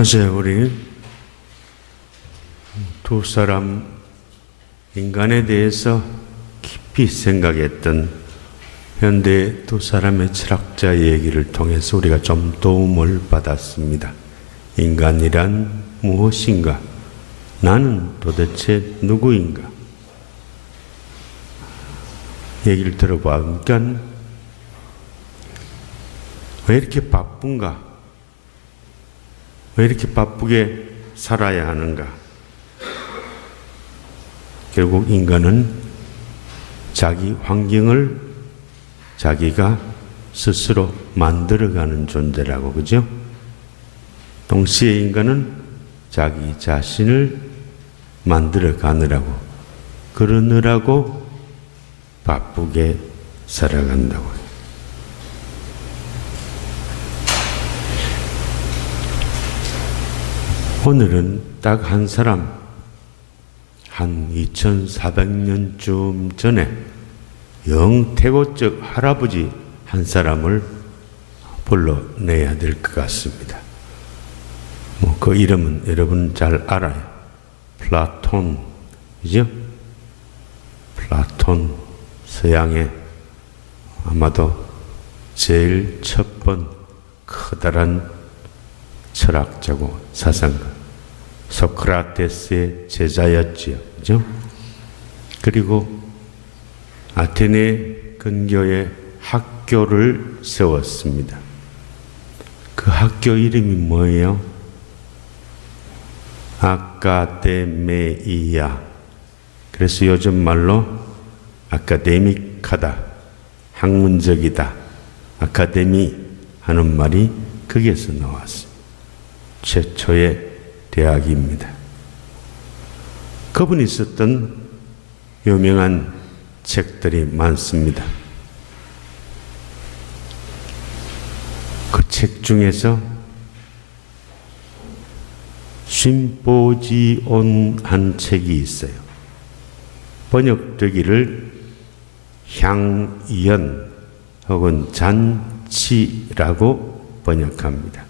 어제 우리 두 사람 인간에 대해서 깊이 생각했던 현대 두 사람의 철학자 얘기를 통해서 우리가 좀 도움을 받았습니다. 인간이란 무엇인가? 나는 도대체 누구인가? 얘기를 들어보니까 왜 이렇게 바쁜가? 왜 이렇게 바쁘게 살아야 하는가? 결국 인간은 자기 환경을 자기가 스스로 만들어가는 존재라고, 그죠? 동시에 인간은 자기 자신을 만들어가느라고, 그러느라고 바쁘게 살아간다고요. 오늘은 딱 한 사람, 한 2400년쯤 전에 영태고적 할아버지 한 사람을 불러내야 될 것 같습니다. 그 이름은 여러분 잘 알아요. 플라톤, 그죠? 플라톤, 서양의 아마도 제일 첫 번 커다란 철학자고 사상가, 소크라테스의 제자였지요, 그죠? 그리고 아테네 근교에 학교를 세웠습니다. 그 학교 이름이 뭐예요? 아카데메이아. 그래서 요즘 말로 아카데믹하다, 학문적이다, 아카데미 하는 말이 거기에서 나왔습니다. 최초의 대학입니다. 그분이 썼던 유명한 책들이 많습니다. 그 책 중에서 심포지온 한 책이 있어요. 번역되기를 향연 혹은 잔치라고 번역합니다.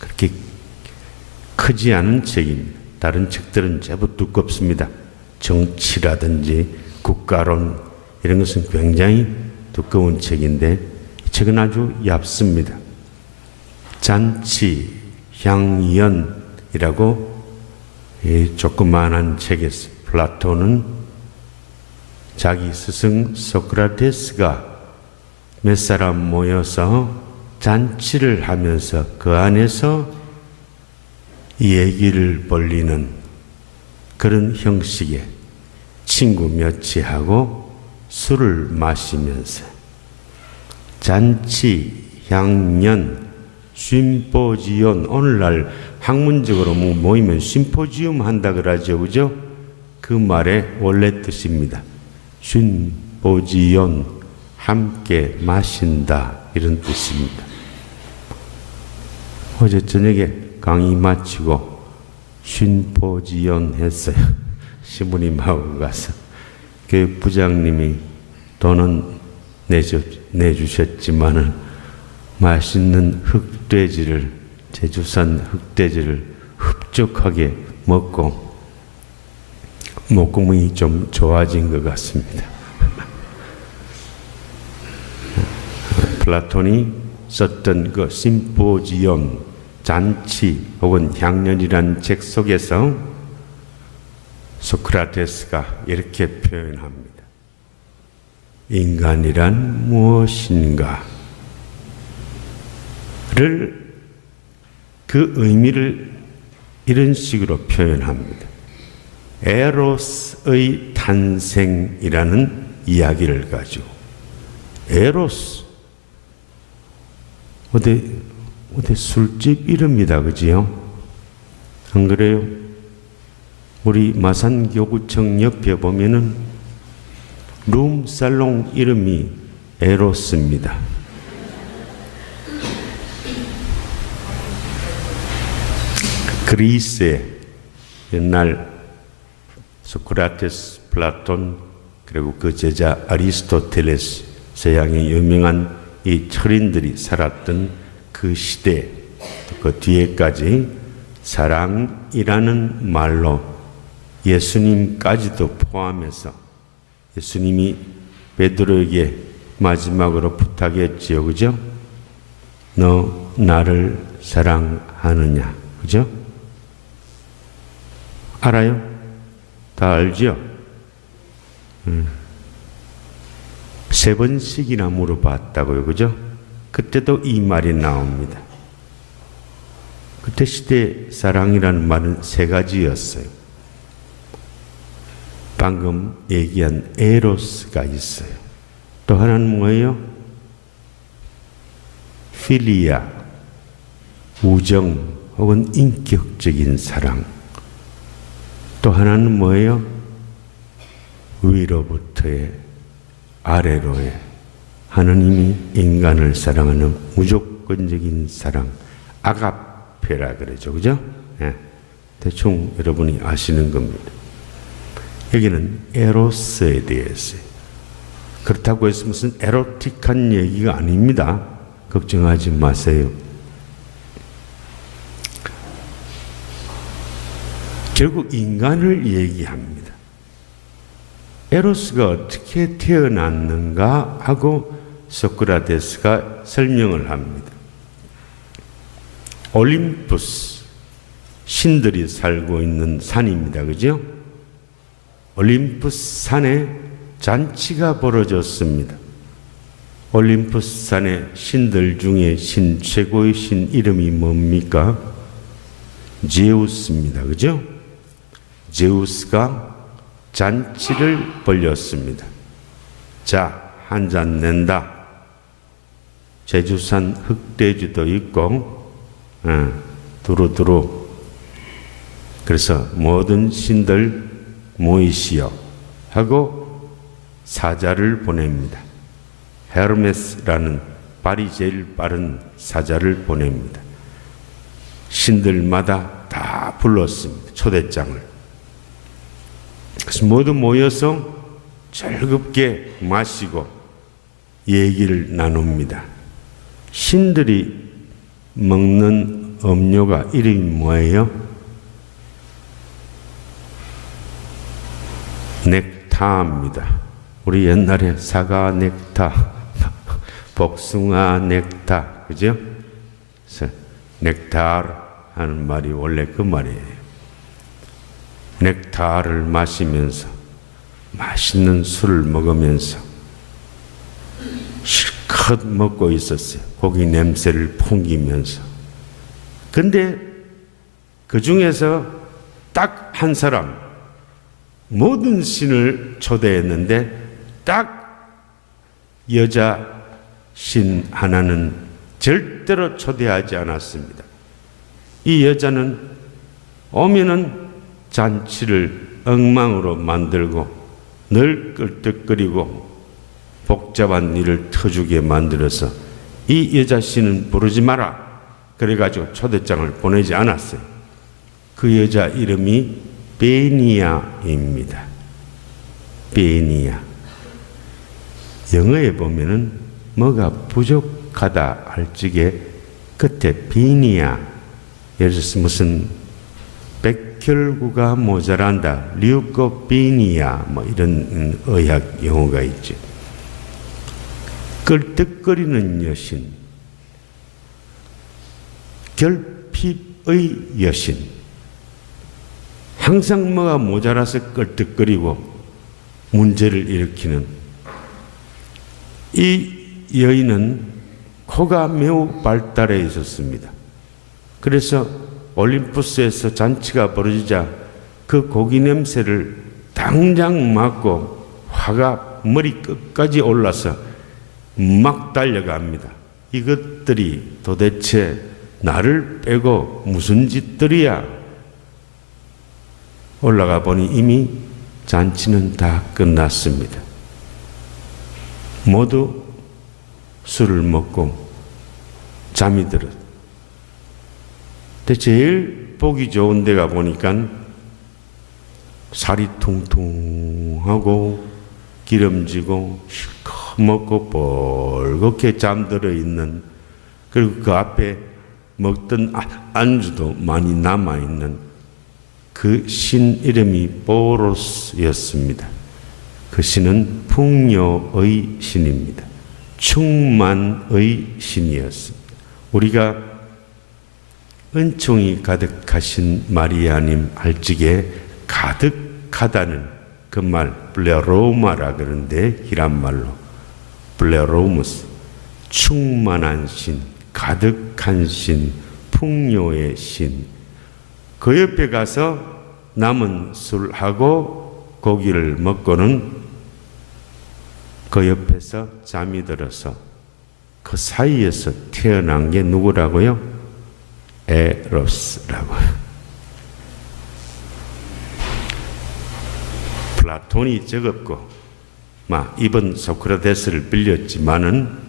그렇게 크지 않은 책입니다. 다른 책들은 제법 두껍습니다. 정치라든지 국가론 이런 것은 굉장히 두꺼운 책인데 이 책은 아주 얇습니다. 잔치, 향연이라고 이 조그마한 책에서 플라톤은 자기 스승 소크라테스가 몇 사람 모여서 잔치를 하면서 그 안에서 얘기를 벌리는 그런 형식의 친구 몇이 하고 술을 마시면서 잔치, 향연, 심포지온, 오늘날 학문적으로 모이면 심포지움 한다 그러죠, 그죠? 그 말의 원래 뜻입니다. 심포지온, 함께 마신다, 이런 뜻입니다. 어제 저녁에 강의 마치고 심포지온 했어요. 시부님하고 가서 교육부장님이 돈은 내주셨지만은 맛있는 흑돼지를, 제주산 흑돼지를 흡족하게 먹고 목구멍이 좀 좋아진 것 같습니다. 플라톤이 썼던 그 심포지온, 잔치 혹은 향연이라는 책 속에서 소크라테스가 이렇게 표현합니다. 인간이란 무엇인가? 그 의미를 이런 식으로 표현합니다. 에로스의 탄생이라는 이야기를 가지고, 에로스, 어디 술집 이름이다, 그지요? 안 그래요? 우리 마산교구청 옆에 보면은 룸살롱 이름이 에로스입니다. 그리스의 옛날 소크라테스, 플라톤, 그리고 그 제자 아리스토텔레스, 서양의 유명한 이 철인들이 살았던 그 시대, 그 뒤에까지 사랑이라는 말로 예수님까지도 포함해서 예수님이 베드로에게 마지막으로 부탁했지요. 그죠? 너 나를 사랑하느냐? 그죠? 알아요? 다 알죠? 3번씩이나 물어봤다고요. 그죠? 그때도 이 말이 나옵니다. 그때 시대 사랑이라는 말은 3가지였어요. 방금 얘기한 에로스가 있어요. 또 하나는 뭐예요? 필리아, 우정 혹은 인격적인 사랑. 또 하나는 뭐예요? 위로부터의 아래로의 하나님이 인간을 사랑하는 무조건적인 사랑, 아가페라 그러죠. 그죠? 네. 대충 여러분이 아시는 겁니다. 여기는 에로스에 대해서요. 그렇다고 해서 무슨 에로틱한 얘기가 아닙니다. 걱정하지 마세요. 결국 인간을 얘기합니다. 에로스가 어떻게 태어났는가 하고 소크라테스가 설명을 합니다. 올림푸스, 신들이 살고 있는 산입니다. 그죠? 올림푸스 산에 잔치가 벌어졌습니다. 올림푸스 산의 신들 중에 최고의 신 이름이 뭡니까? 제우스입니다. 그죠? 제우스가 잔치를 벌렸습니다. 자, 한 잔 낸다. 제주산 흑돼지도 있고, 두루두루. 그래서 모든 신들 모이시오 하고 사자를 보냅니다. 헤르메스라는 발이 제일 빠른 사자를 보냅니다. 신들마다 다 불렀습니다. 초대장을. 그래서 모두 모여서 즐겁게 마시고 얘기를 나눕니다. 신들이 먹는 음료가 이름이 뭐예요? 넥타입니다. 우리 옛날에 사과 넥타, 복숭아 넥타, 그죠? 그래서 넥타르 하는 말이 원래 그 말이에요. 넥타를 마시면서 맛있는 술을 먹으면서 실컷 먹고 있었어요. 고기 냄새를 풍기면서. 근데 그 중에서 딱 한 사람, 모든 신을 초대했는데 딱 여자 신 하나는 절대로 초대하지 않았습니다. 이 여자는 오면은 잔치를 엉망으로 만들고 늘 끌떡거리고 복잡한 일을 터주게 만들어서 이 여자 씨는 부르지 마라. 그래가지고 초대장을 보내지 않았어요. 그 여자 이름이 베니아입니다. 베니아. 영어에 보면은 뭐가 부족하다 할 적에 끝에 베니아. 예를 들어서 무슨 백혈구가 모자란다. 류코베니아 뭐 이런 의학 용어가 있죠. 끌떡거리는 여신, 결핍의 여신, 항상 뭐가 모자라서 끌떡거리고 문제를 일으키는 이 여인은 코가 매우 발달해 있었습니다. 그래서 올림푸스에서 잔치가 벌어지자 그 고기 냄새를 당장 맡고 화가 머리 끝까지 올라서 막 달려갑니다. 이것들이 도대체 나를 빼고 무슨 짓들이야? 올라가 보니 이미 잔치는 다 끝났습니다. 모두 술을 먹고 잠이 들었어요. 근데 제일 보기 좋은 데가 보니까 살이 퉁퉁하고 기름지고 실컷 먹고 벌겋게 잠들어 있는, 그리고 그 앞에 먹던 안주도 많이 남아있는 그 신 이름이 보로스였습니다. 그 신은 풍요의 신입니다. 충만의 신이었습니다. 우리가 은총이 가득하신 마리아님 할 적에 가득하다는 그 말 플레로마라 그러는데 히란말로 플레로무스, 충만한 신, 가득한 신, 풍요의 신. 그 옆에 가서 남은 술하고 고기를 먹고는 그 옆에서 잠이 들어서 그 사이에서 태어난 게 누구라고요? 에로스라고요. 플라톤이 적었고 이번 소크라테스를 빌렸지만은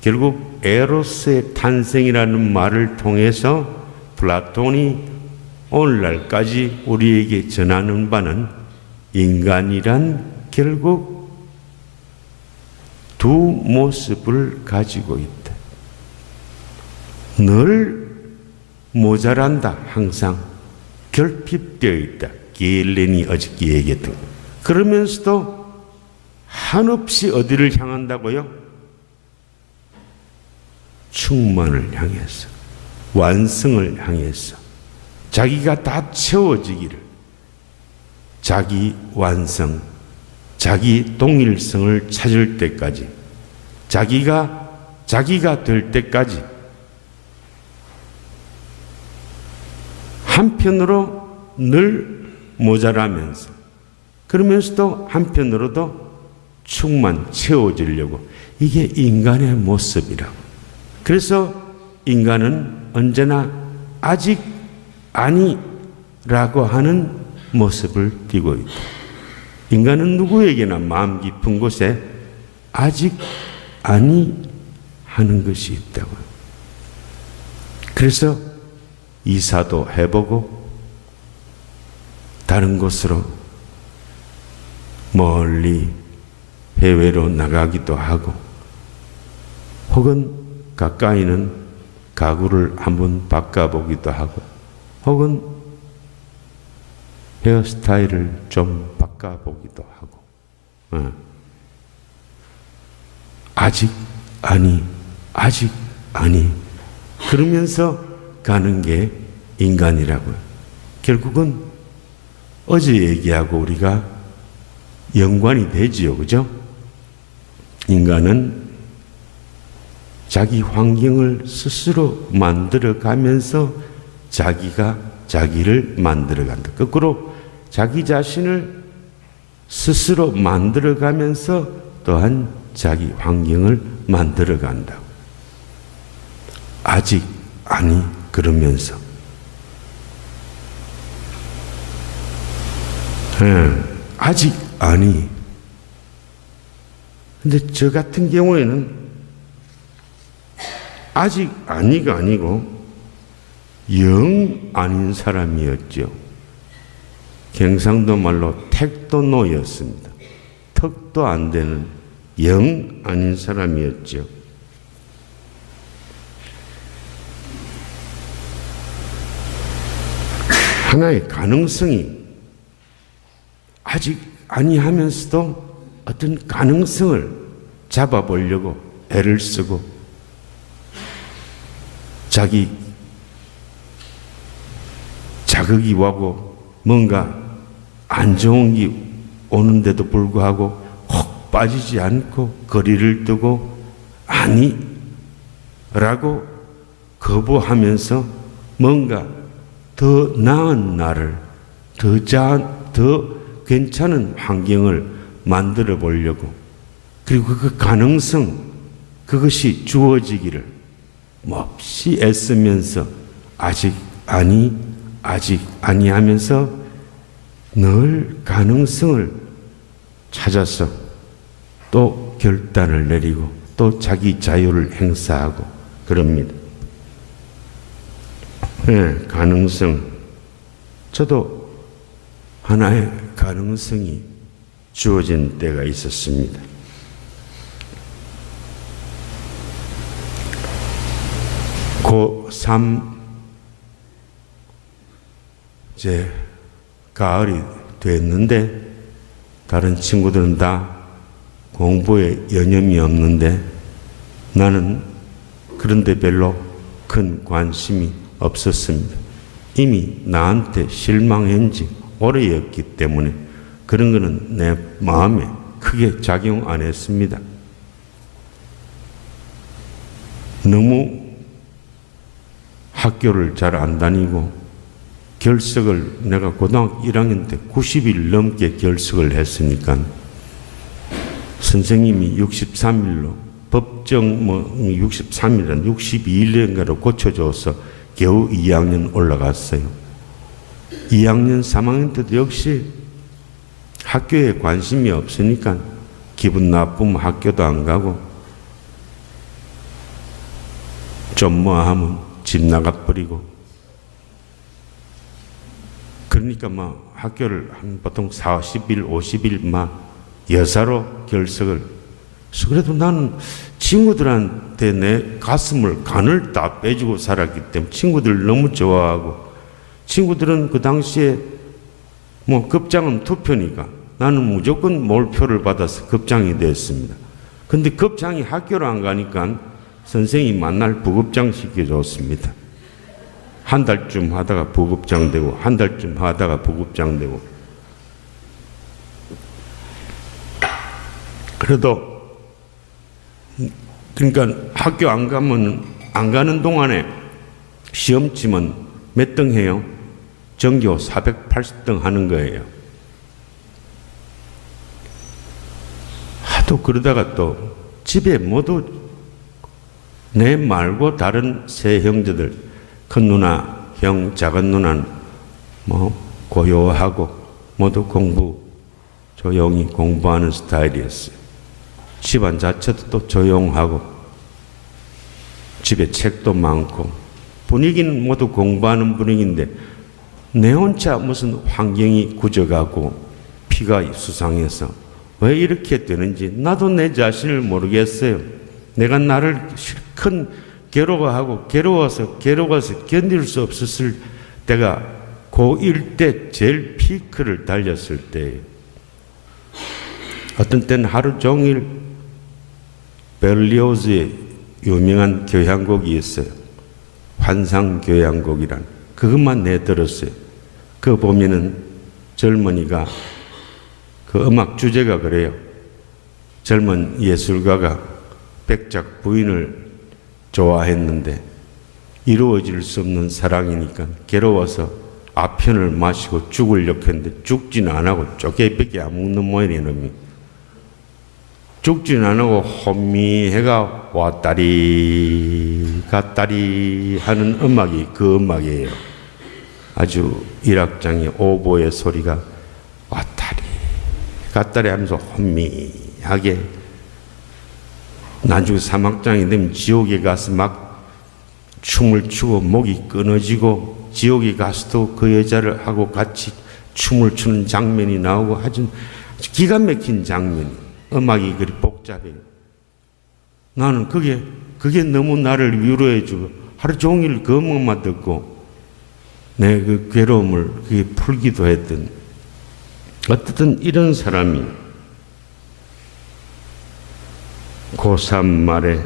결국 에로스의 탄생이라는 말을 통해서 플라톤이 오늘날까지 우리에게 전하는 바는 인간이란 결국 두 모습을 가지고 있다. 늘 모자란다. 항상 결핍되어 있다. 게일렌이 어저께 얘기했던 거. 그러면서도 한없이 어디를 향한다고요? 충만을 향해서, 완성을 향해서, 자기가 다 채워지기를, 자기 완성, 자기 동일성을 찾을 때까지, 자기가 될 때까지, 한편으로 늘 모자라면서, 그러면서도 한편으로도 채워지려고. 이게 인간의 모습이라고. 그래서 인간은 언제나 아직 아니라고 하는 모습을 띠고 있다. 인간은 누구에게나 마음 깊은 곳에 아직 아니 하는 것이 있다고요. 그래서 이사도 해보고 다른 곳으로 멀리 해외로 나가기도 하고, 혹은 가까이는 가구를 한번 바꿔보기도 하고, 혹은 헤어스타일을 좀 바꿔보기도 하고, 아직 아니 그러면서 가는 게 인간이라고요. 결국은 어제 얘기하고 우리가 연관이 되지요, 그죠? 인간은 자기 환경을 스스로 만들어가면서 자기가 자기를 만들어간다. 거꾸로 자기 자신을 스스로 만들어가면서 또한 자기 환경을 만들어간다. 아직 아니 그러면서 아직 아니. 근데 저 같은 경우에는 아직 아니가 아니고 영 아닌 사람이었죠. 경상도 말로 택도노였습니다. 턱도 안 되는 영 아닌 사람이었죠. 하나의 가능성이 아직 아니하면서도 어떤 가능성을 잡아보려고 애를 쓰고 자기 자극이 와고 뭔가 안 좋은 게 오는데도 불구하고 혹 빠지지 않고 거리를 두고 아니라고 거부하면서 뭔가 더 나은 나를 더 괜찮은 환경을 만들어 보려고, 그리고 그 가능성, 그것이 주어지기를 몹시 애쓰면서 아직 아니 하면서 늘 가능성을 찾아서 또 결단을 내리고 또 자기 자유를 행사하고 그럽니다. 가능성. 저도 하나의 가능성이 주어진 때가 있었습니다. 고3 이제 가을이 됐는데 다른 친구들은 다 공부에 여념이 없는데 나는 그런데 별로 큰 관심이 없었습니다. 이미 나한테 실망한 지 오래였기 때문에 그런 거는 내 마음에 크게 작용 안 했습니다. 너무 학교를 잘 안 다니고 결석을 내가 고등학교 1학년 때 90일 넘게 결석을 했으니까 선생님이 63일로 법정 63일은 62일인가로 고쳐줘서 겨우 2학년 올라갔어요. 2학년 3학년 때도 역시 학교에 관심이 없으니까 기분 나쁘면 학교도 안 가고 좀 뭐 하면 집 나가버리고 그러니까 막 학교를 한 보통 40일 50일 막 여사로 결석을 그래도 나는 친구들한테 내 가슴을 간을 다 빼주고 살았기 때문에 친구들 너무 좋아하고 친구들은 그 당시에 뭐 급장은 투표니까 나는 무조건 몰표를 받아서 급장이 됐습니다. 근데 급장이 학교를 안 가니까 선생님이 만날 부급장 시켜줬습니다. 한 달쯤 하다가 부급장 되고 한 달쯤 하다가 부급장 되고 그래도 그러니까 학교 안 가는 동안에 시험치면 몇 등 해요? 전교 480등 하는 거예요. 하도 그러다가 또 집에 모두 내 말고 다른 세 형제들 큰 누나, 형, 작은 누나는 뭐 고요하고 모두 조용히 공부하는 스타일이었어요. 집안 자체도 또 조용하고 집에 책도 많고 분위기는 모두 공부하는 분위기인데 내 혼자 무슨 환경이 굳어가고 피가 수상해서 왜 이렇게 되는지 나도 내 자신을 모르겠어요. 내가 나를 실컷 괴로워하고 괴로워서 견딜 수 없었을 때가 고1 때 제일 피크를 달렸을 때예요. 어떤 때는 하루 종일 베를리오즈의 유명한 교향곡이 있어요. 환상교향곡이란 그것만 내들었어요. 그거 보면은 젊은이가 그 음악 주제가 그래요. 젊은 예술가가 백작 부인을 좋아했는데 이루어질 수 없는 사랑이니까 괴로워서 아편을 마시고 죽으려고 했는데 죽지는 안 하고 쪼개밖에 안 먹는 모양이에요. 놈이 죽지는 안 하고 혼미해가 왔다리 갔다리 하는 음악이 그 음악이에요. 아주 일악장의 오보의 소리가 왔다리 갔다리 하면서 혼미하게 나중에 사막장이 되면 지옥에 가서 막 춤을 추고 목이 끊어지고 지옥에 가서도 그 여자를 하고 같이 춤을 추는 장면이 나오고 아주 기가 막힌 장면. 음악이 그리 복잡해요. 나는 그게 너무 나를 위로해주고 하루 종일 그 음악만 듣고 내 그 괴로움을 그게 풀기도 했던 어쨌든 이런 사람이 고3 말에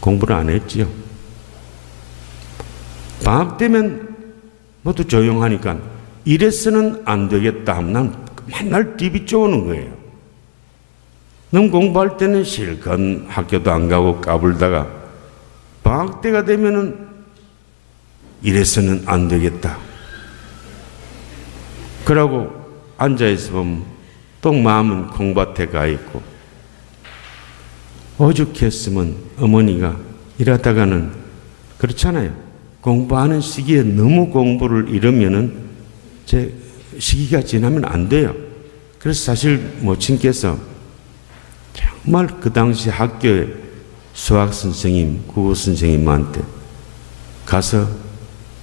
공부를 안 했지요. 방학 되면 모두 조용하니까 이래서는 안 되겠다 하면 난 맨날 TV 쪼는 거예요. 너무 공부할 때는 실컷 학교도 안 가고 까불다가 방학 때가 되면은 이래서는 안 되겠다. 그러고 앉아있어 보면 또 마음은 콩밭에 가 있고 오죽했으면 어머니가 일하다가는 그렇잖아요. 공부하는 시기에 너무 공부를 이러면은 제 시기가 지나면 안 돼요. 그래서 사실 모친께서 정말 그 당시 학교에 수학 선생님, 국어 선생님한테 가서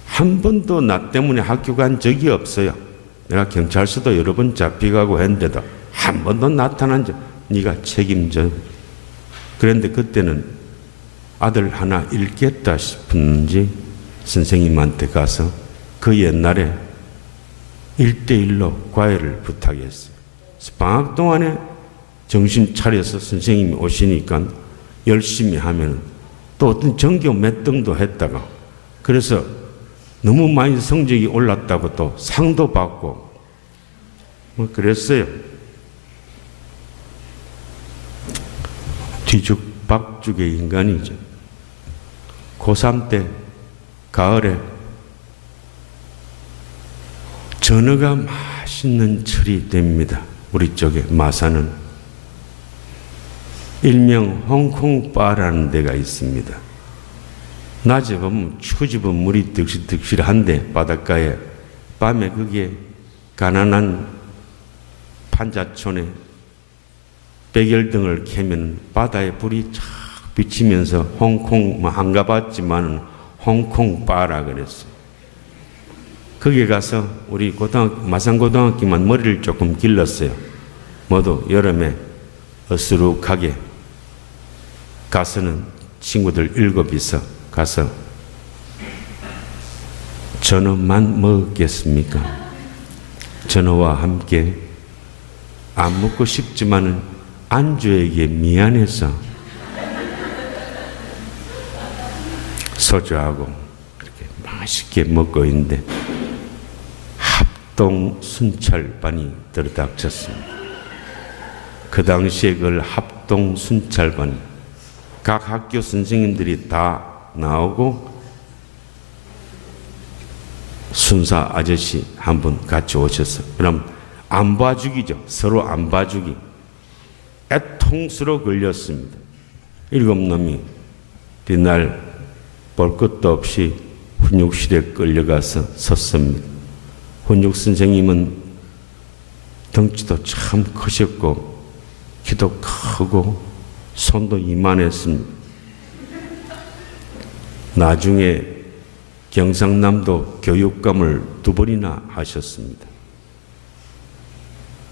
한 번도 나 때문에 학교 간 적이 없어요. 내가 경찰서도 여러 번 잡혀가고 했는데도 한 번도 나타난 적, 네가 책임져. 그런데 그때는 아들 하나 잃겠다 싶었는지 선생님한테 가서 그 옛날에 1:1로 과외를 부탁했어요. 방학 동안에 정신 차려서 선생님이 오시니까 열심히 하면 또 어떤 전교 몇 등도 했다가 그래서 너무 많이 성적이 올랐다고 또 상도 받고 뭐 그랬어요. 뒤죽박죽의 인간이죠. 고3 때 가을에 전어가 맛있는 철이 됩니다. 우리 쪽에 마산은 일명 홍콩바라는 데가 있습니다. 낮에 보면 추집은 물이 득실득실한데 바닷가에 밤에 그게 가난한 판자촌에 백열등을 켜면 바다에 불이 쫙 비치면서 홍콩 안 가봤지만 홍콩바라 그랬어요. 거기 가서 우리 마산고등학교만 머리를 조금 길렀어요. 모두 여름에 어수룩하게 가서는 친구들 7이서 가서 전어만 먹겠습니까? 전어와 함께 안 먹고 싶지만은 안주에게 미안해서 소주하고 이렇게 맛있게 먹고 있는데 합동 순찰반이 들어닥쳤습니다. 그 당시에 그걸 합동 순찰반이 각 학교 선생님들이 다 나오고 순사 아저씨 한 분 같이 오셔서 그럼 안 봐주기죠. 서로 안 봐주기. 애통수로 걸렸습니다. 7놈이 그날 볼 것도 없이 훈육실에 끌려가서 섰습니다. 훈육 선생님은 덩치도 참 크셨고 키도 크고 손도 이만했습니다. 나중에 경상남도 교육감을 2번이나 하셨습니다.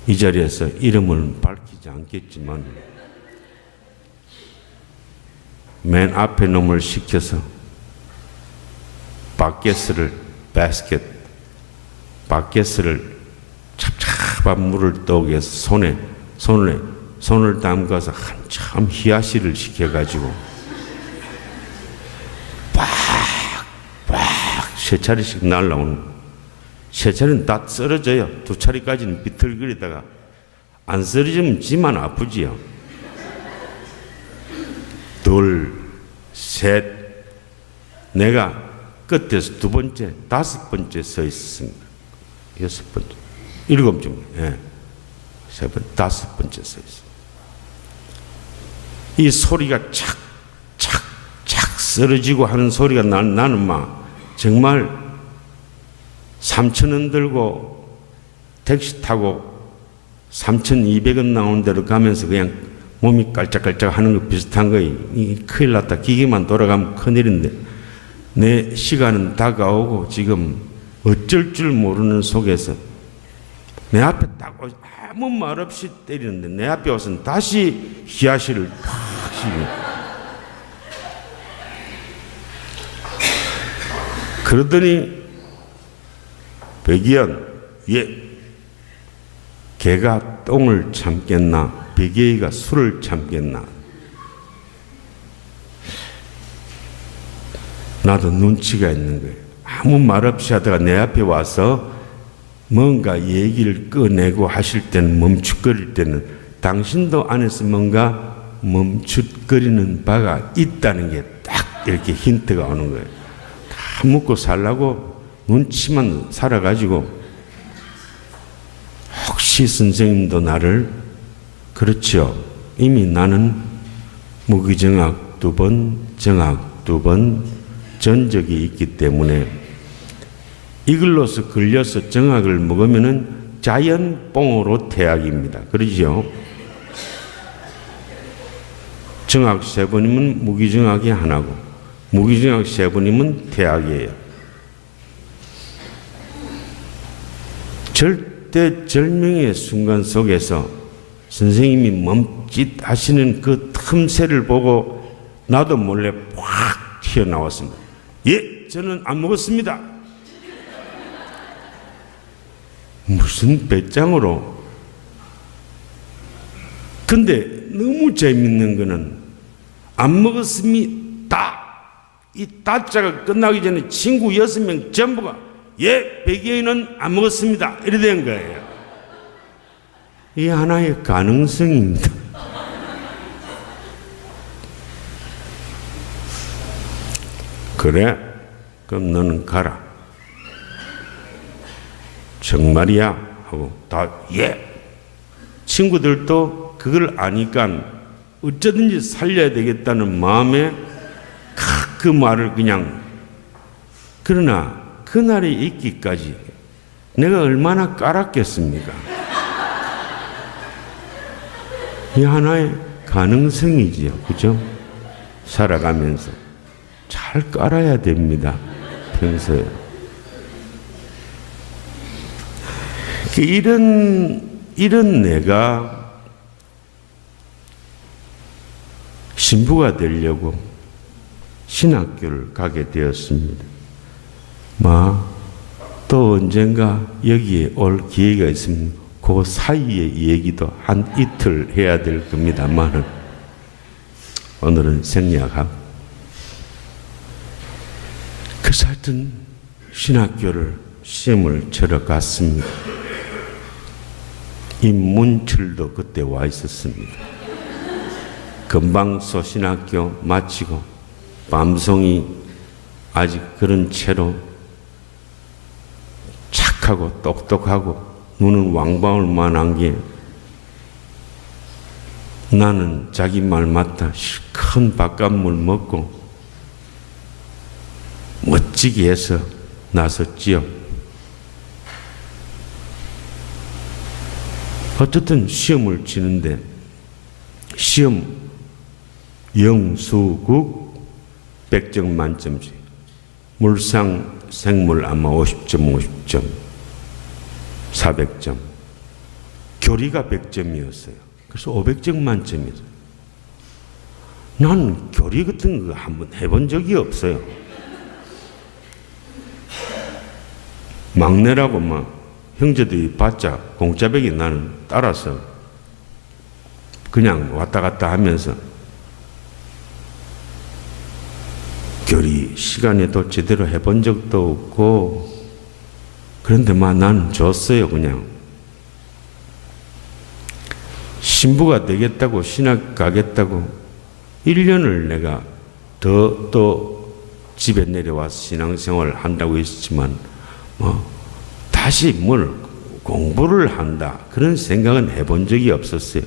이 자리에서 이름을 밝히지 않겠지만 맨 앞에 놈을 시켜서 바켓을 찹찹한 물을 떠오게 해서 손을 담가서 한참 희야시를 시켜가지고 빡 3차례씩 날라오는 3차례는 다 쓰러져요. 2차례까지는 비틀거리다가 안 쓰러지면 지만 아프지요. 2, 3 내가 끝에서 2번째, 5번째 서 있었습니다. 6번째, 7번, 3번, 5번째 서 있습니다. 이 소리가 착 쓰러지고 하는 소리가 나는 막 정말 3,000원 들고 택시 타고 3,200원 나오는 데로 가면서 그냥 몸이 깔짝깔짝 하는 거 비슷한 거예요. 큰일 났다. 기계만 돌아가면 큰일인데 내 시간은 다가오고 지금 어쩔 줄 모르는 속에서 내 앞에 딱 아무 말 없이 때리는데 내 앞에 와서는 다시 희야시를 팍 시고 그러더니 백이연 개가 똥을 참겠나 백이가 술을 참겠나 나도 눈치가 있는 거예요. 아무 말 없이 하다가 내 앞에 와서 뭔가 얘기를 꺼내고 하실 때는 멈칫거릴 때는 당신도 안에서 뭔가 멈칫거리는 바가 있다는 게 딱 이렇게 힌트가 오는 거예요. 다 먹고 살라고 눈치만 살아가지고 혹시 선생님도 나를 그렇죠. 이미 나는 무기정학 2번, 정학 2번 전적이 있기 때문에 이글로서 걸려서 정학을 먹으면은 자연뽕으로 태학입니다. 그러죠? 정학 3번이면 무기정학이 하나고 무기정학 3번이면 태학이에요. 절대절명의 순간 속에서 선생님이 멈칫하시는 그 틈새를 보고 나도 몰래 확 튀어나왔습니다. 예, 저는 안 먹었습니다. 무슨 배짱으로. 근데 너무 재밌는 거는 안 먹었습니다. 이 따자가 끝나기 전에 친구 6명 전부가 예, 백여인은 안 먹었습니다. 이래 된 거예요. 이게 하나의 가능성입니다. 그래? 그럼 너는 가라. 정말이야? 하고 다 예. 친구들도 그걸 아니까 어쩌든지 살려야 되겠다는 마음에 그 말을 그냥. 그러나 그날이 있기까지 내가 얼마나 깔았겠습니까? 이 하나의 가능성이지요. 그죠? 살아가면서 잘 깔아야 됩니다. 평소에. 이런 내가 신부가 되려고 신학교를 가게 되었습니다. 또 언젠가 여기에 올 기회가 있으면 그 사이의 얘기도 한 이틀 해야 될 겁니다만은 오늘은 생략하고, 그래서 하여튼 신학교를 시험을 치러 갔습니다. 임문철도 그때 와 있었습니다. 금방 소신학교 마치고 밤송이 아직 그런 채로 착하고 똑똑하고 눈은 왕방울만한 게, 나는 자기 말 맞다 큰 밥값물 먹고 멋지게 해서 나섰지요. 어쨌든 시험을 치는데 시험 영수국 100점 만점씩, 물상 생물 아마 50점 50점 400점, 교리가 100점이었어요. 그래서 500점 만점이었어요. 난 교리 같은 거 한번 해본 적이 없어요. 막내라고 형제들이 봤자 공짜배기 나는 따라서 그냥 왔다 갔다 하면서 교리 시간에도 제대로 해본 적도 없고, 그런데 나는 줬어요. 그냥 신부가 되겠다고 신학 가겠다고 1년을 내가 또 집에 내려와서 신앙생활을 한다고 했지만 다시 뭘 공부를 한다 그런 생각은 해본 적이 없었어요.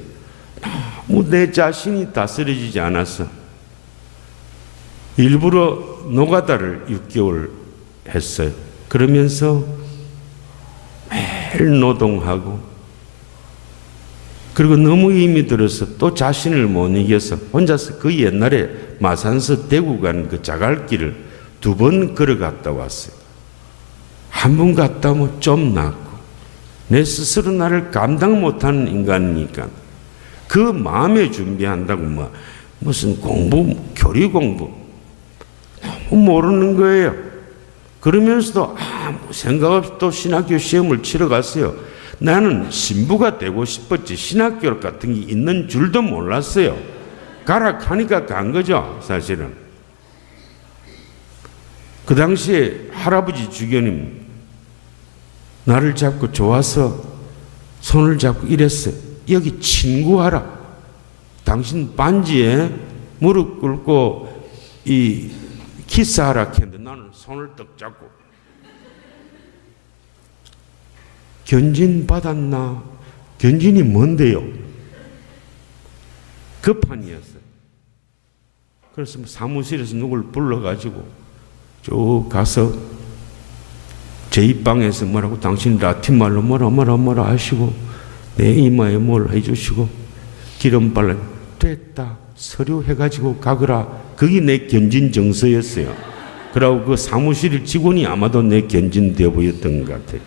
너무 내 자신이 다스려지지 않았어. 일부러 노가다를 6개월 했어요. 그러면서 매일 노동하고, 그리고 너무 힘이 들어서 또 자신을 못 이겨서 혼자서 그 옛날에 마산서 대구 간 그 자갈길을 2번 걸어갔다 왔어요. 한 번 갔다 오면 좀 낫고, 내 스스로 나를 감당 못하는 인간이니까 그 마음에 준비한다고 무슨 공부, 교리 공부 너무 모르는 거예요. 그러면서도 아무 생각 없이 또 신학교 시험을 치러 갔어요. 나는 신부가 되고 싶었지 신학교 같은 게 있는 줄도 몰랐어요. 가라 하니까 간 거죠, 사실은. 그 당시에 할아버지 주교님 나를 잡고 좋아서 손을 잡고 이랬어요. 여기 친구하라. 당신 반지에 무릎 꿇고 이 키스하라 했는데 나는 손을 떡 잡고 견진 받았나? 견진이 뭔데요? 그 판이었어요. 그래서 사무실에서 누굴 불러가지고 쭉 가서 제 입방에서 뭐라고 당신 라틴말로 뭐라 하시고 내 이마에 뭘 해주시고 기름 발라 됐다 서류 해가지고 가거라. 그게 내 견진 정서였어요. 그러고 그 사무실 직원이 아마도 내 견진 되어 보였던 것 같아요.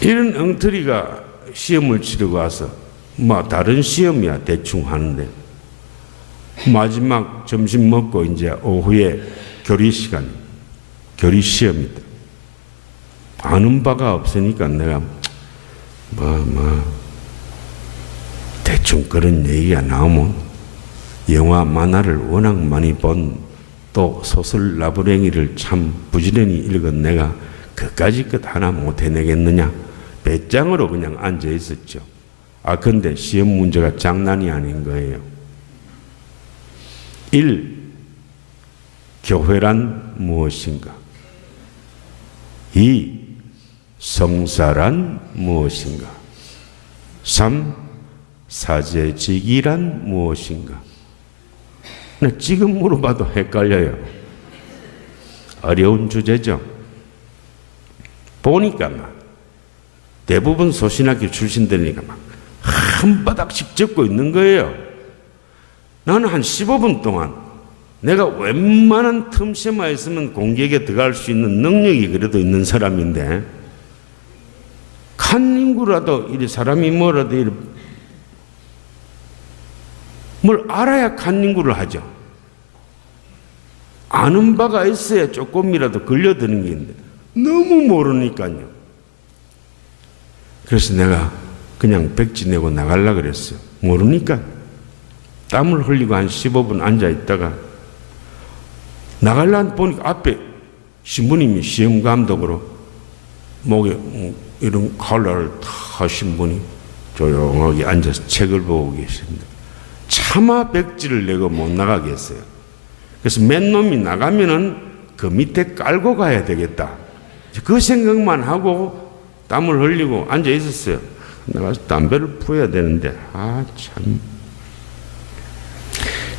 이런 엉터리가 시험을 치르고 와서 뭐 다른 시험이야 대충 하는데 마지막 점심 먹고 이제 오후에 교리 시간, 교리 시험이다. 아는 바가 없으니까 내가 대충 그런 얘기가 나오면 영화 만화를 워낙 많이 본 또 소설 나부랭이를 참 부지런히 읽은 내가 그까짓 것 하나 못 해내겠느냐 배짱으로 그냥 앉아 있었죠. 근데 시험 문제가 장난이 아닌 거예요. 1. 교회란 무엇인가? 2. 성사란 무엇인가? 3. 사제직이란 무엇인가? 지금 물어봐도 헷갈려요. 어려운 주제죠. 보니까 대부분 소신학교 출신들이니까 한 바닥씩 적고 있는 거예요. 나는 한 15분 동안 내가 웬만한 틈새만 있으면 공격에 들어갈 수 있는 능력이 그래도 있는 사람인데 칸닝구라도 이 사람이 뭐라도 뭘 알아야 칸닝구를 하죠. 아는 바가 있어야 조금이라도 걸려드는 게 있는데 너무 모르니까요. 그래서 내가 그냥 백지 내고 나가려고 그랬어요. 모르니까 땀을 흘리고 한 15분 앉아있다가 나가려고 보니까 앞에 신부님이 시험감독으로 목에 이런 칼라를 다 하신 분이 조용하게 앉아서 책을 보고 계십니다. 차마 백지를 내고 못 나가겠어요. 그래서 맨 놈이 나가면은 그 밑에 깔고 가야 되겠다. 그 생각만 하고 땀을 흘리고 앉아 있었어요. 나가서 담배를 피워야 되는데 참.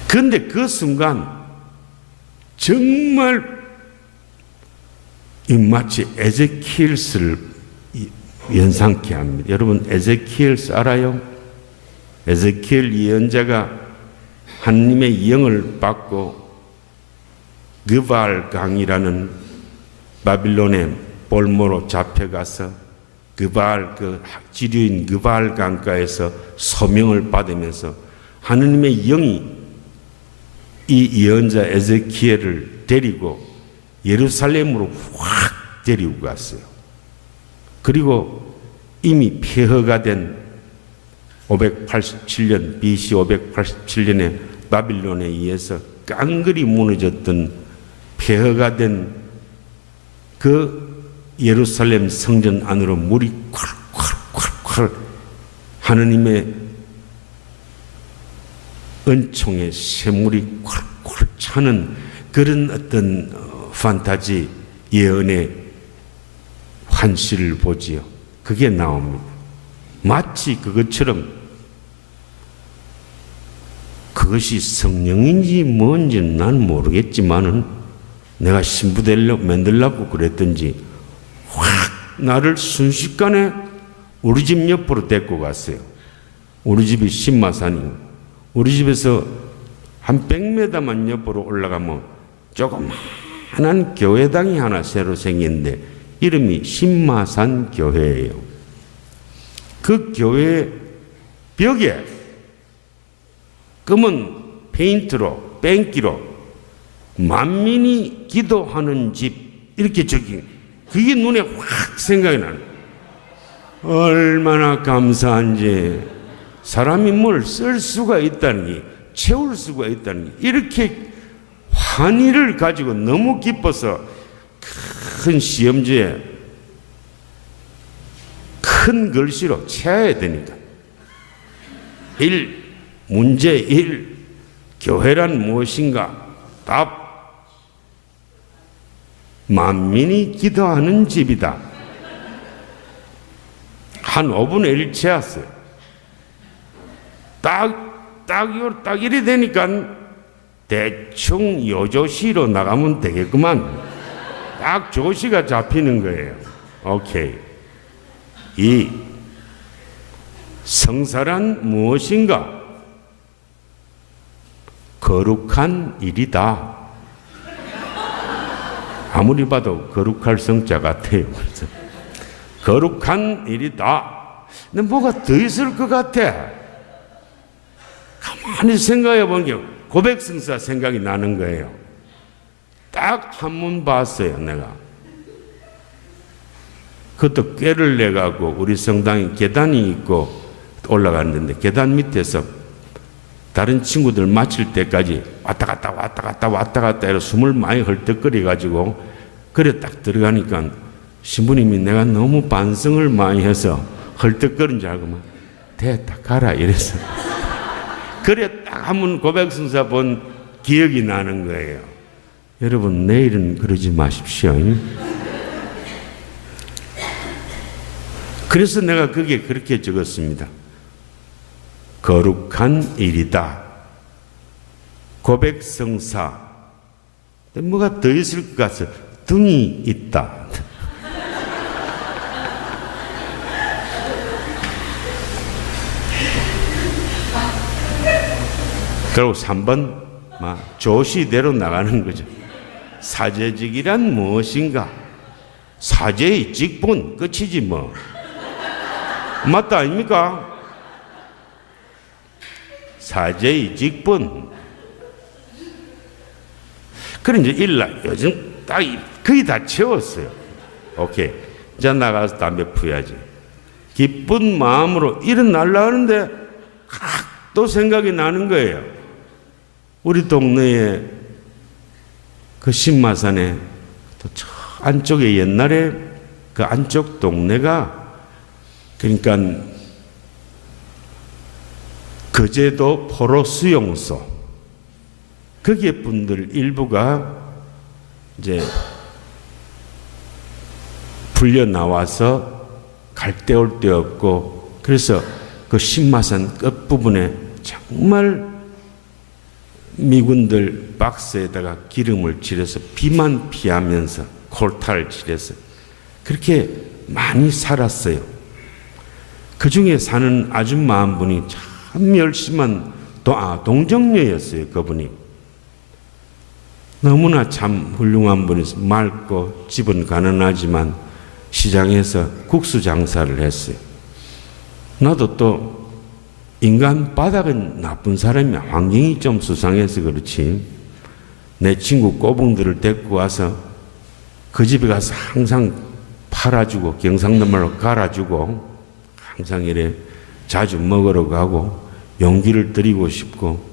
근데 그 순간 정말 마치 에제키엘스를 연상케 합니다. 여러분 에제키엘스 알아요? 에제키엘 예언자가 하나님의 영을 받고 그발강이라는 바빌론의 볼모로 잡혀가서 그 지류인 그발 강가에서 소명을 받으면서 하나님의 영이 이 예언자 에제키엘을 데리고 예루살렘으로 확 데리고 갔어요. 그리고 이미 폐허가 된 587년 BC 587년에 바빌론에 의해서 깡그리 무너졌던 폐허가 된 그 예루살렘 성전 안으로 물이 콸콸콸콸 하느님의 은총의 샘물이 콸콸 차는 그런 어떤 판타지 예언의 환시를 보지요. 그게 나옵니다. 마치 그것처럼 그것이 성령인지 뭔지는 난 모르겠지만은 내가 신부되려고 만들려고 그랬던지 확 나를 순식간에 우리 집 옆으로 데리고 갔어요. 우리 집이 신마산이고 우리 집에서 한 100m만 옆으로 올라가면 조그마한 교회당이 하나 새로 생겼는데 이름이 신마산 교회예요. 그 교회 벽에 검은 페인트로 뺑기로 만민이 기도하는 집 이렇게 적힌 그게 눈에 확 생각이 나는 얼마나 감사한지 사람이 뭘 쓸 수가 있다는 게 채울 수가 있다는 게 이렇게 환희를 가지고 너무 기뻐서 큰 시험지에 큰 글씨로 채워야 되니까 문제 1 교회란 무엇인가? 답 만민이 기도하는 집이다. 한 5분의 1 채웠어요. 딱 이래 되니까 대충 요조시로 나가면 되겠구만. 딱 조시가 잡히는 거예요. 오케이. 2. 성사란 무엇인가? 거룩한 일이다. 아무리 봐도 거룩할 성자 같아요. 그래서 거룩한 일이다. 근데 뭐가 더 있을 것 같아. 가만히 생각해 보니까 고백성사 생각이 나는 거예요. 딱 한 번 봤어요, 내가. 그것도 꾀를 내가고 우리 성당에 계단이 있고 올라갔는데 계단 밑에서 다른 친구들 마칠 때까지 왔다 갔다 해서 숨을 많이 헐떡거려 가지고 그래 딱 들어가니까 신부님이 내가 너무 반성을 많이 해서 헐떡거린 줄 알고 막 됐다 가라 이래서 그래 딱 한 번 고백성사 본 기억이 나는 거예요. 여러분 내일은 그러지 마십시오. 그래서 내가 거기에 그렇게 적었습니다. 거룩한 일이다. 고백성사. 뭐가 더 있을 것 같아요. 등이 있다. 그리고 3번 조시대로 나가는 거죠. 사제직이란 무엇인가? 사제의 직분 끝이지 뭐. 맞다 아닙니까? 사제의 직분. 그래 이제 일날 요즘 딱 거의 다 채웠어요. 오케이. 이제 나가서 담배 피워야지. 기쁜 마음으로 일어나려고 하는데 또 생각이 나는 거예요. 우리 동네에 그 신마산에 또 저 안쪽에 옛날에 그 안쪽 동네가 그러니까 거제도 포로 수용소 거기에 분들 일부가 이제 불려 나와서 갈 데 올 데 없고 그래서 그 신마산 끝부분에 정말 미군들 박스에다가 기름을 칠해서 비만 피하면서 콜타를 칠해서 그렇게 많이 살았어요. 그 중에 사는 아줌마 한 분이 참 열심한 동정녀였어요. 그분이 너무나 참 훌륭한 분이서 맑고 집은 가난하지만 시장에서 국수 장사를 했어요. 나도 또 인간 바닥은 나쁜 사람이야. 환경이 좀 수상해서 그렇지. 내 친구 꼬붕들을 데리고 와서 그 집에 가서 항상 팔아주고 경상도 말로 갈아주고 항상 이래 자주 먹으러 가고 용기를 드리고 싶고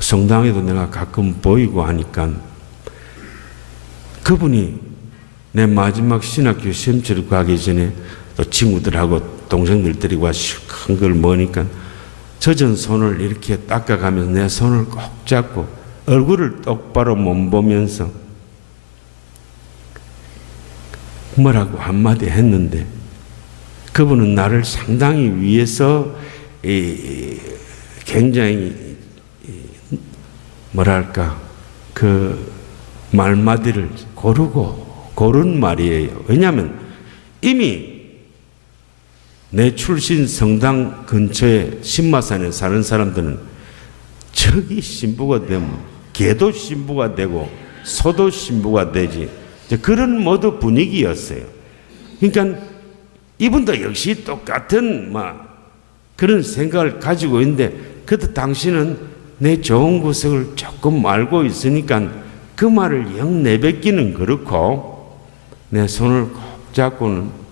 성당에도 내가 가끔 보이고 하니까 그분이 내 마지막 신학교 시험 치러 가기 전에 또 친구들하고 동생들 데리고 와서 큰 걸 먹으니까 젖은 손을 이렇게 닦아가면서 내 손을 꼭 잡고 얼굴을 똑바로 못 보면서 뭐라고 한마디 했는데 그분은 나를 상당히 위해서 굉장히 뭐랄까 그 말마디를 고른 말이에요. 왜냐하면 이미 내 출신 성당 근처에 신마산에 사는 사람들은 저기 신부가 되면 개도 신부가 되고 소도 신부가 되지 그런 모두 분위기였어요. 그러니까 이분도 역시 똑같은 그런 생각을 가지고 있는데 그래도 당신은 내 좋은 구석을 조금 알고 있으니까 그 말을 영 내뱉기는 그렇고 내 손을 꼭 잡고는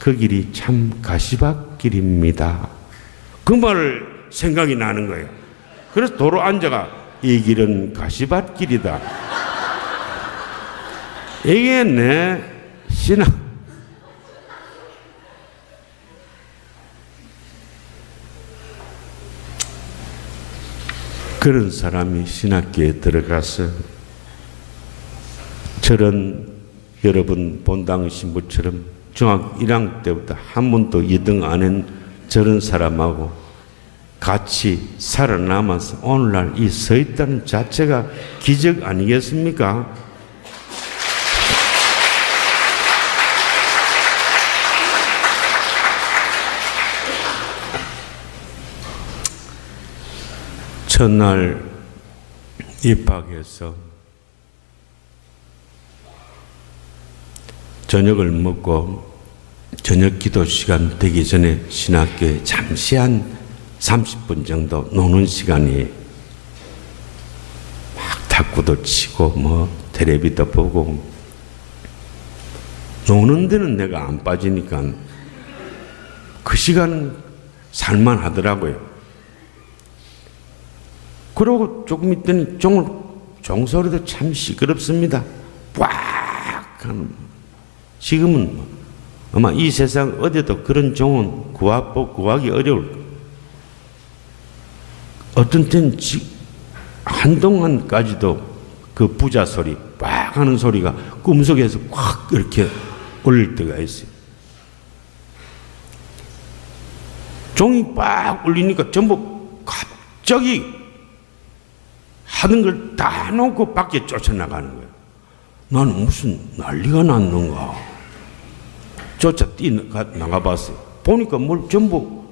그 길이 참 가시밭길입니다. 그 말을 생각이 나는 거예요. 그래서 도로 앉아가 이 길은 가시밭길이다. 이게 내 신앙. 그런 사람이 신학교에 들어가서 저런 여러분 본당 신부처럼 중학교 1학년 때부터 한 번도 2등 안 한 저런 사람하고 같이 살아남아서 오늘날 이 서 있다는 자체가 기적 아니겠습니까? 첫날 입학해서 저녁을 먹고 저녁 기도 시간 되기 전에 신학교에 잠시 한 30분 정도 노는 시간이 막 탁구도 치고 뭐 텔레비도 보고 노는 데는 내가 안 빠지니까 그 시간 살만하더라고요. 그러고 조금 있더니 종소리도 참 시끄럽습니다. 꽉 하는. 지금은 아마 이 세상 어디도 그런 종은 구하기 어려울 거예요. 어떤 때는 한동안까지도 그 부자 소리 꽉 하는 소리가 꿈속에서 꽉 이렇게 울릴 때가 있어요. 종이 빡 울리니까 전부 갑자기 하는 걸 다 놓고 밖에 쫓아나가는 거예요. 나는 무슨 난리가 났는가. 쫓아 나가봤어요. 보니까 뭘 전부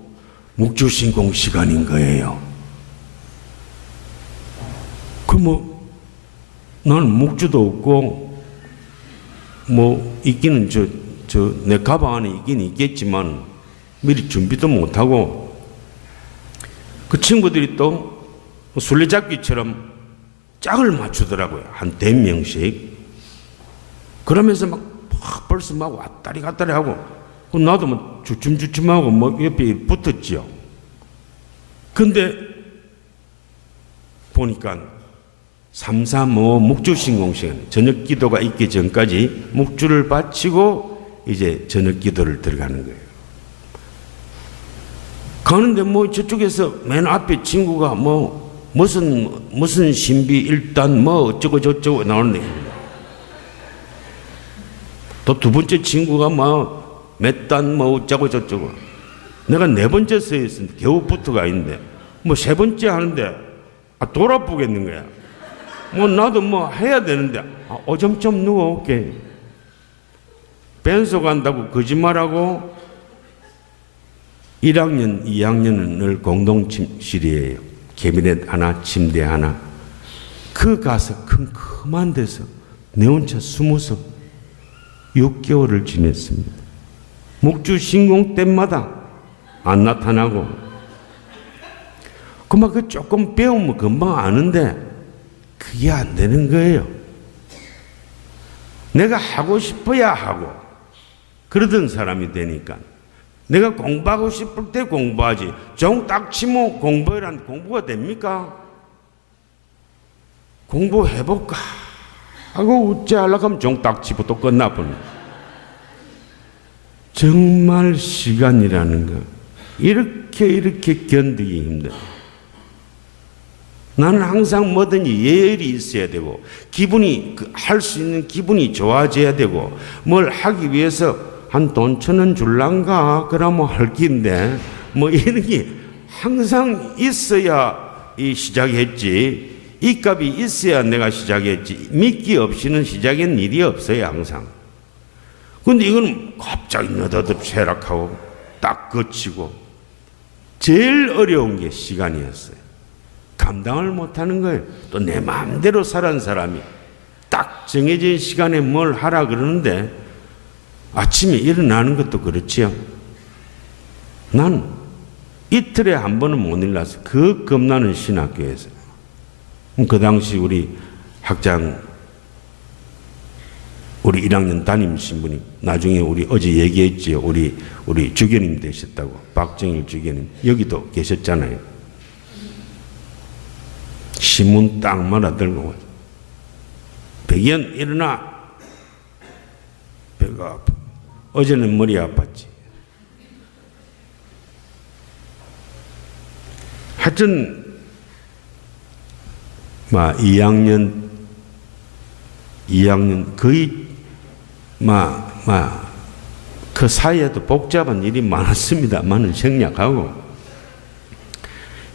묵주신공 시간인 거예요. 나는 묵주도 없고, 있기는 내 가방 안에 있긴 있겠지만, 미리 준비도 못하고, 그 친구들이 또 술래잡기처럼 짝을 맞추더라고요. 한 100명씩. 그러면서 벌써 왔다리 갔다리 하고, 나도 주춤주춤하고 옆에 붙었지요. 근데 보니까 3, 4, 묵주신공 시간, 저녁 기도가 있기 전까지 묵주를 바치고 이제 저녁 기도를 들어가는 거예요. 가는데 저쪽에서 맨 앞에 친구가 무슨 신비 일단 어쩌고 저쩌고 나오는데, 또 두 번째 친구가 몇 단 어쩌고 저쩌고, 내가 네 번째 서 있었는데 겨우 붙어가 있는데 세 번째 하는데 돌아보겠는 거야. 나도 해야 되는데 오점 좀 누워올게. 벤소 간다고 거짓말하고 1학년, 2학년은 늘 공동실이에요. 캐비넷 하나, 침대 하나. 그 가서 큼큼한 데서 내 혼자 숨어서 6개월을 지냈습니다. 묵주 신공 때마다 안 나타나고, 그 조금 배우면 금방 아는데 그게 안 되는 거예요. 내가 하고 싶어야 하고 그러던 사람이 되니까, 내가 공부하고 싶을 때 공부하지, 정 딱 치면 공부해란 공부가 됩니까? 공부해볼까 하고 어찌 하려고 하면 정 딱 치고 또 끝나버려. 정말 시간이라는 거 이렇게 견디기 힘들어. 나는 항상 뭐든지 예열이 있어야 되고, 기분이 할 수 있는 기분이 좋아져야 되고, 뭘 하기 위해서 한 돈 1,000원 줄란가 그러면 할 긴데 이런 게 항상 있어야 시작했지, 이 값이 있어야 내가 시작했지, 미끼 없이는 시작한 일이 없어요 항상. 근데 이건 갑자기 너더듬 쇠락하고 딱 거치고, 제일 어려운 게 시간이었어요. 감당을 못하는 거예요. 또 내 마음대로 살은 사람이 딱 정해진 시간에 뭘 하라 그러는데 아침에 일어나는 것도 그렇지요. 난 이틀에 한 번은 못 일어나서 그 겁나는 신학교에서, 그 당시 우리 학장, 우리 1학년 담임 신부님, 나중에 우리 어제 얘기했지요. 우리 주교님 되셨다고, 박정일 주교님 여기도 계셨잖아요. 신문 딱 말아들고, 백연 일어나. 배가 아파. 어제는 머리 아팠지. 하여튼 2학년 거의 그 사이에도 복잡한 일이 많았습니다만은 생략하고,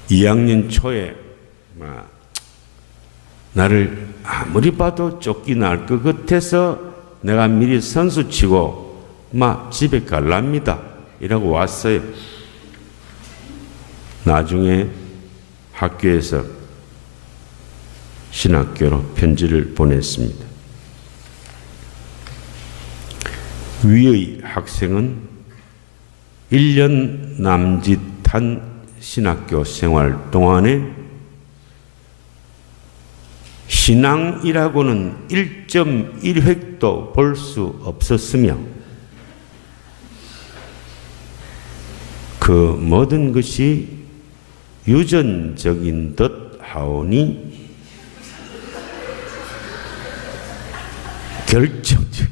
2학년 초에 나를 아무리 봐도 쫓겨날 것 같아서 내가 미리 선수 치고 집에 갈랍니다 이라고 왔어요. 나중에 학교에서 신학교로 편지를 보냈습니다. 위의 학생은 1년 남짓한 신학교 생활 동안에 신앙이라고는 1.1획도 볼 수 없었으며 그 모든 것이 유전적인 듯 하오니 결정적